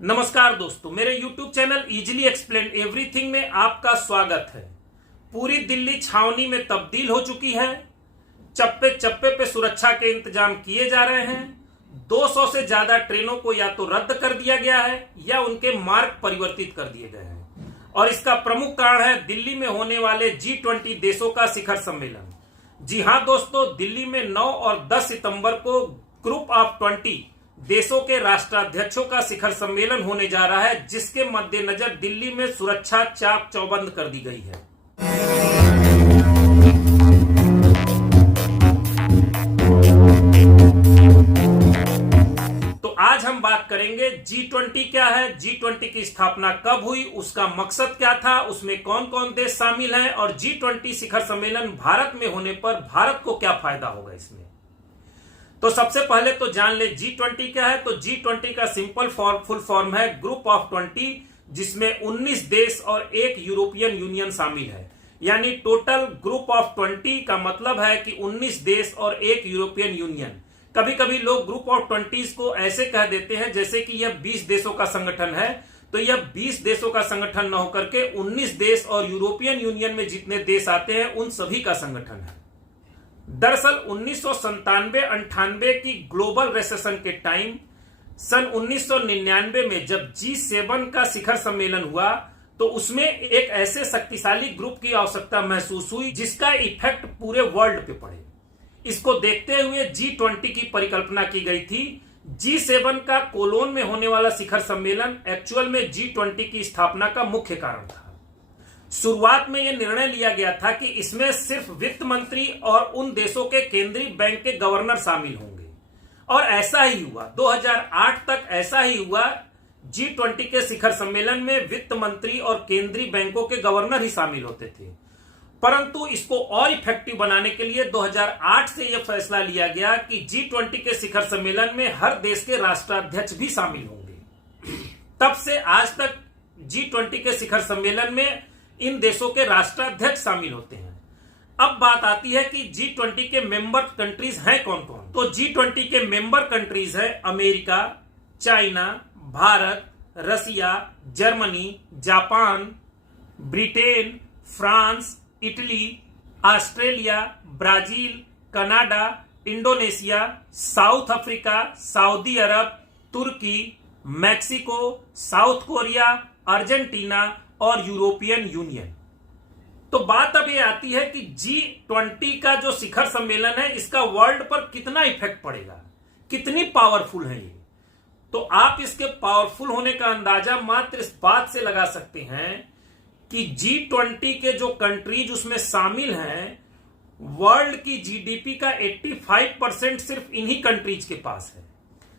नमस्कार दोस्तों, मेरे YouTube channel easily explain everything में आपका स्वागत है। पूरी दिल्ली छावनी में तब्दील हो चुकी है। चप्पे चप्पे पे सुरक्षा के इंतजाम किए जा रहे हैं। 200 से ज्यादा ट्रेनों को या तो रद्द कर दिया गया है या उनके मार्ग परिवर्तित कर दिए गए हैं। और इसका प्रमुख कारण है दिल्ली में होने वाले G20 देशों का शिखर सम्मेलन। जी हां दोस्तों, दिल्ली में 9 और 10 सितंबर को ग्रुप ऑफ 20 देशों के राष्ट्राध्यक्षों का शिखर सम्मेलन होने जा रहा है, जिसके मद्देनजर दिल्ली में सुरक्षा चाक चौबंद कर दी गई है। तो आज हम बात करेंगे G20 क्या है, G20 की स्थापना कब हुई, उसका मकसद क्या था, उसमें कौन कौन देश शामिल हैं और G20 शिखर सम्मेलन भारत में होने पर भारत को क्या फायदा होगा इसमें। तो सबसे पहले तो जान ले G20 क्या है। तो G20 का फुल फॉर्म है ग्रुप ऑफ 20, जिसमें 19 देश और एक यूरोपियन यूनियन शामिल है। यानी टोटल ग्रुप ऑफ 20 का मतलब है कि 19 देश और एक यूरोपियन यूनियन। कभी कभी लोग ग्रुप ऑफ 20 को ऐसे कह देते हैं जैसे कि यह 20 देशों का संगठन है। तो यह 20 देशों का संगठन न होकर के 19 देश और यूरोपियन यूनियन में जितने देश आते हैं उन सभी का संगठन है। दरअसल 1997-98 की ग्लोबल रिसेशन के टाइम सन 1999 में जब G7 का शिखर सम्मेलन हुआ तो उसमें एक ऐसे शक्तिशाली ग्रुप की आवश्यकता महसूस हुई जिसका इफेक्ट पूरे वर्ल्ड पे पड़े। इसको देखते हुए G20 की परिकल्पना की गई थी। G7 का कोलोन में होने वाला शिखर सम्मेलन एक्चुअल में G20 की स्थापना का मुख्य कारण था। शुरुआत में यह निर्णय लिया गया था कि इसमें सिर्फ वित्त मंत्री और उन देशों के केंद्रीय बैंक के गवर्नर शामिल होंगे, और ऐसा ही हुआ। 2008 तक ऐसा ही हुआ। G20 के शिखर सम्मेलन में वित्त मंत्री और केंद्रीय बैंकों के गवर्नर ही शामिल होते थे। परंतु इसको और इफेक्टिव बनाने के लिए 2008 से यह फैसला लिया गया कि G20 के शिखर सम्मेलन में हर देश के राष्ट्राध्यक्ष भी शामिल होंगे। तब से आज तक G20 के शिखर सम्मेलन में इन देशों के राष्ट्राध्यक्ष शामिल होते हैं। अब बात आती है कि G20 के मेंबर कंट्रीज हैं कौन कौन। तो G20 के मेंबर कंट्रीज है America, China, Bharat, Russia, Germany, Japan, Britain, France, Italy, Australia, Brazil, Canada, Indonesia, South Africa, Saudi Arab, तुर्की, मैक्सिको, साउथ कोरिया, अर्जेंटीना और यूरोपियन यूनियन। तो बात अब ये आती है कि G20 का जो शिखर सम्मेलन है इसका वर्ल्ड पर कितना इफेक्ट पड़ेगा, कितनी पावरफुल है ये। तो आप इसके पावरफुल होने का अंदाजा मात्र इस बात से लगा सकते हैं कि G20 के जो कंट्रीज उसमें शामिल हैं, वर्ल्ड की जीडीपी का 85% सिर्फ इन्हीं कंट्रीज के पास है।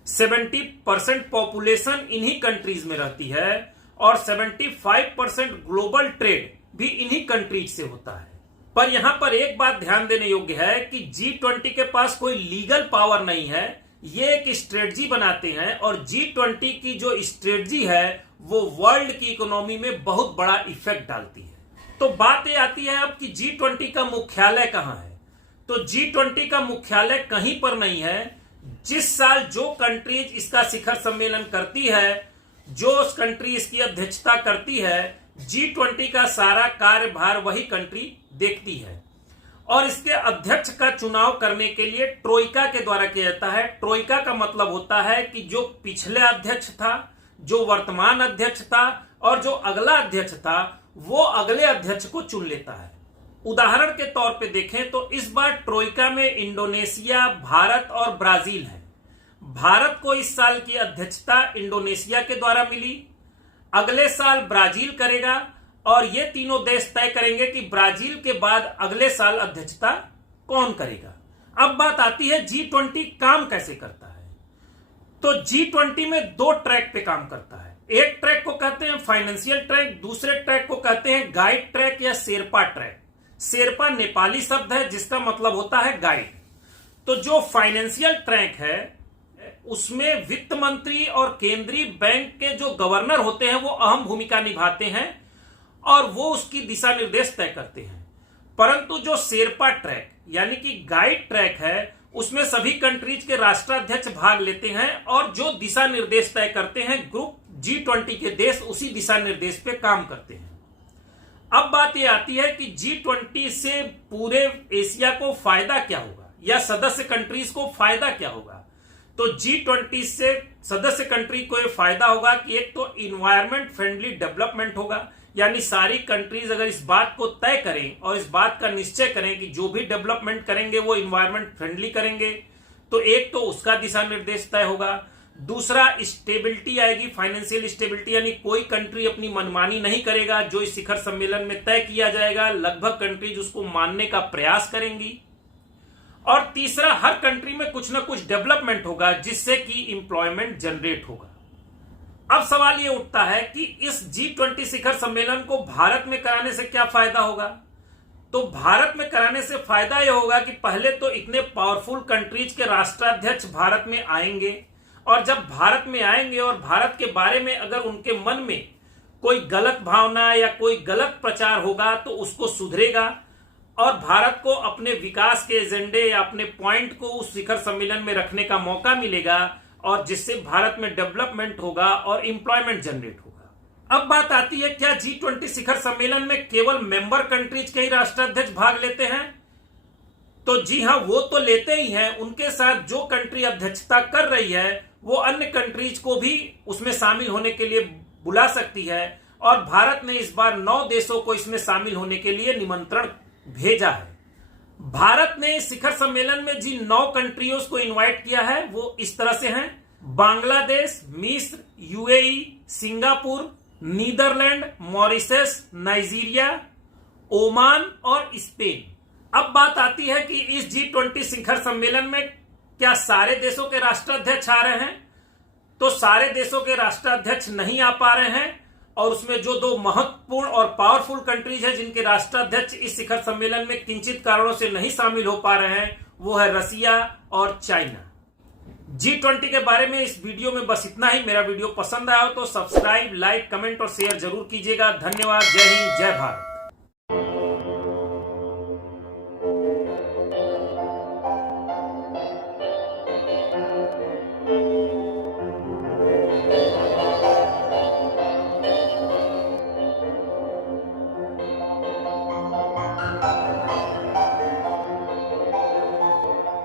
70% पॉपुलेशन इन्हीं कंट्रीज में रहती है और 75% ग्लोबल ट्रेड भी इन्हीं कंट्रीज से होता है। पर यहां पर एक बात ध्यान देने योग्य है कि G20 के पास कोई लीगल पावर नहीं है। ये एक स्ट्रेटजी बनाते हैं और G20 की जो स्ट्रेटजी है वो वर्ल्ड की इकोनॉमी में बहुत बड़ा इफेक्ट डालती है। तो बात ये आती है अब कि G20 का मुख्यालय कहां है। तो G20 का मुख्यालय कहीं पर नहीं है। जिस साल जो कंट्रीज इसका शिखर सम्मेलन करती है, जो उस कंट्री इसकी अध्यक्षता करती है, G20 का सारा कार्यभार वही कंट्री देखती है। और इसके अध्यक्ष का चुनाव करने के लिए ट्रोइका के द्वारा किया जाता है। ट्रोइका का मतलब होता है कि जो पिछले अध्यक्ष था, जो वर्तमान अध्यक्ष था और जो अगला अध्यक्ष था, वो अगले अध्यक्ष को चुन लेता है। उदाहरण के तौर पे देखें तो इस बार ट्रोइका में इंडोनेशिया, भारत और ब्राजील है। भारत को इस साल की अध्यक्षता इंडोनेशिया के द्वारा मिली। अगले साल ब्राजील करेगा और ये तीनों देश तय करेंगे कि ब्राजील के बाद अगले साल अध्यक्षता कौन करेगा। अब बात आती है G20 काम कैसे करता है। तो G20 में 2 ट्रैक पे काम करता है। एक ट्रैक को कहते हैं फाइनेंशियल ट्रैक, दूसरे ट्रैक को कहते हैं गाइड ट्रैक या शेरपा ट्रैक। शेरपा नेपाली शब्द है जिसका मतलब होता है गाइड। तो जो फाइनेंशियल ट्रैक है उसमें वित्त मंत्री और केंद्रीय बैंक के जो गवर्नर होते हैं वो अहम भूमिका निभाते हैं और वो उसकी दिशा निर्देश तय करते हैं। परंतु जो शेरपा ट्रैक यानी कि गाइड ट्रैक है उसमें सभी कंट्रीज के राष्ट्राध्यक्ष भाग लेते हैं और जो दिशा निर्देश तय करते हैं ग्रुप G20 के देश उसी दिशा निर्देश पे काम करते हैं। अब बात यह आती है कि G20 से पूरे एशिया को फायदा क्या होगा या सदस्य कंट्रीज को फायदा क्या होगा। तो G20 से सदस्य कंट्री को यह फायदा होगा कि एक तो इन्वायरमेंट फ्रेंडली डेवलपमेंट होगा, यानी सारी कंट्रीज अगर इस बात को तय करें और इस बात का निश्चय करें कि जो भी डेवलपमेंट करेंगे वो इन्वायरमेंट फ्रेंडली करेंगे, तो एक तो उसका दिशा निर्देश तय होगा। दूसरा, स्टेबिलिटी आएगी, फाइनेंशियल स्टेबिलिटी, यानी कोई कंट्री अपनी मनमानी नहीं करेगा। जो इस शिखर सम्मेलन में तय किया जाएगा लगभग कंट्रीज उसको मानने का प्रयास करेंगी। और तीसरा, हर कंट्री में कुछ ना कुछ डेवलपमेंट होगा जिससे कि इंप्लॉयमेंट जनरेट होगा। अब सवाल यह उठता है कि इस G20 शिखर सम्मेलन को भारत में कराने से क्या फायदा होगा। तो भारत में कराने से फायदा यह होगा कि पहले तो इतने पावरफुल कंट्रीज के राष्ट्राध्यक्ष भारत में आएंगे, और जब भारत में आएंगे और भारत के बारे में अगर उनके मन में कोई गलत भावना या कोई गलत प्रचार होगा तो उसको सुधरेगा और भारत को अपने विकास के एजेंडे या अपने पॉइंट को उस शिखर सम्मेलन में रखने का मौका मिलेगा, और जिससे भारत में डेवलपमेंट होगा और इंप्लॉयमेंट जनरेट होगा। अब बात आती है, क्या G20 शिखर सम्मेलन में केवल मेंबर कंट्रीज के ही राष्ट्राध्यक्ष भाग लेते हैं? तो जी हां, वो तो लेते ही हैं। उनके साथ जो कंट्री अध्यक्षता कर रही है वो अन्य कंट्रीज को भी उसमें शामिल होने के लिए बुला सकती है, और भारत ने इस बार 9 देशों को इसमें शामिल होने के लिए निमंत्रण भेजा है। भारत ने शिखर सम्मेलन में जिन 9 कंट्रियों को इनवाइट किया है वो इस तरह से हैं: बांग्लादेश, मिस्र, UAE, Singapore, Netherland, Mauritius, Nigeria, Oman और स्पेन। अब बात आती है कि इस G20 शिखर सम्मेलन में क्या सारे देशों के राष्ट्राध्यक्ष आ रहे हैं? तो सारे देशों के राष्ट्राध्यक्ष नहीं आ पा रहे हैं, और उसमें जो 2 महत्वपूर्ण और पावरफुल कंट्रीज हैं जिनके राष्ट्राध्यक्ष इस शिखर सम्मेलन में किंचित कारणों से नहीं शामिल हो पा रहे हैं, वो है रसिया और चाइना। G20 के बारे में इस वीडियो में बस इतना ही। मेरा वीडियो पसंद आया हो तो सब्सक्राइब, लाइक, कमेंट और शेयर जरूर कीजिएगा। धन्यवाद। जय हिंद, जय भारत।